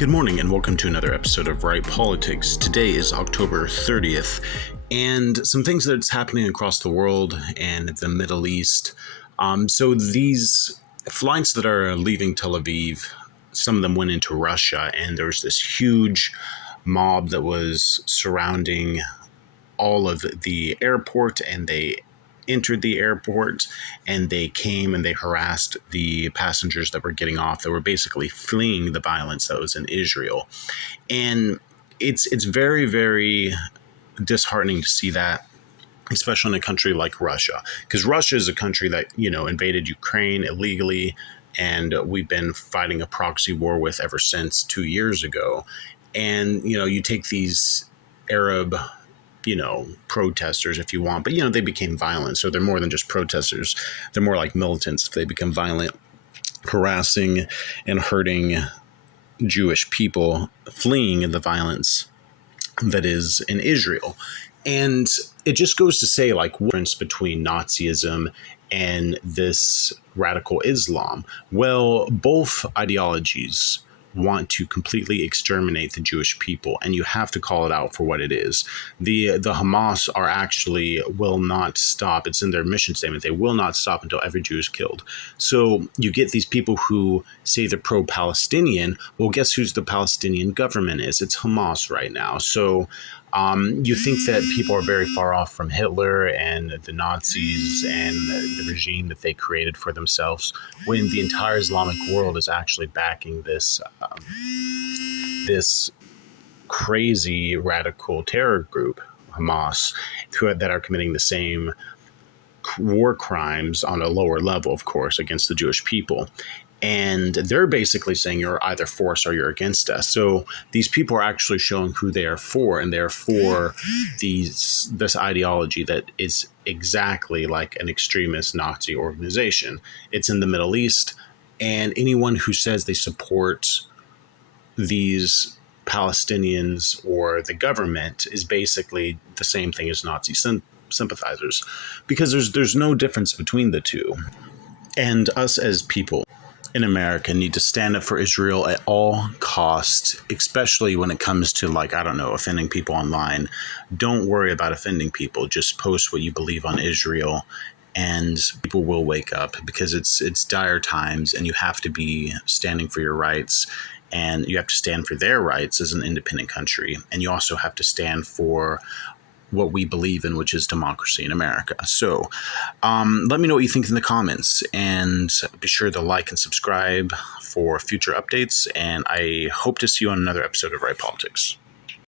Good morning and welcome to another episode of Right Politics. Today is October 30th, and some things that's happening across the world and the Middle East. So these flights that are leaving Tel Aviv, some of them went into Russia, and there's this huge mob that was surrounding all of the airport, and they entered the airport and they came and they harassed the passengers that were getting off, that were basically fleeing the violence that was in Israel. And it's very, very disheartening to see that, especially in a country like Russia, because Russia is a country that, invaded Ukraine illegally, and we've been fighting a proxy war with ever since 2 years ago. And, you take these Arab protesters, if you want, but they became violent, so they're more than just protesters. They're more like militants if they become violent, harassing and hurting Jewish people fleeing the violence that is in Israel. And it just goes to say, like, what difference between Nazism and this radical Islam? Well, both ideologies want to completely exterminate the Jewish people, and you have to call it out for what it is. The Hamas are actually will not stop. It's in their mission statement. They will not stop until every Jew is killed. So you get these people who say they're pro-Palestinian. Well, guess who's the Palestinian government is? It's Hamas right now. So you think that people are very far off from Hitler and the Nazis and the regime that they created for themselves, when the entire Islamic world is actually backing this crazy radical terror group, Hamas, that are committing the same war crimes on a lower level, of course, against the Jewish people. And they're basically saying you're either for us or you're against us. So these people are actually showing who they are for, and they're for this ideology that is exactly like an extremist Nazi organization. It's in the Middle East, and anyone who says they support these Palestinians or the government is basically the same thing as Nazi sympathizers, because there's no difference between the two. And us as people in America need to stand up for Israel at all costs, especially when it comes to, offending people online. Don't worry about offending people. Just post what you believe on Israel, and people will wake up, because it's dire times, and you have to be standing for your rights, and you have to stand for their rights as an independent country. And you also have to stand for what we believe in, which is democracy in America. So let me know what you think in the comments, and be sure to like and subscribe for future updates. And I hope to see you on another episode of Right Politics.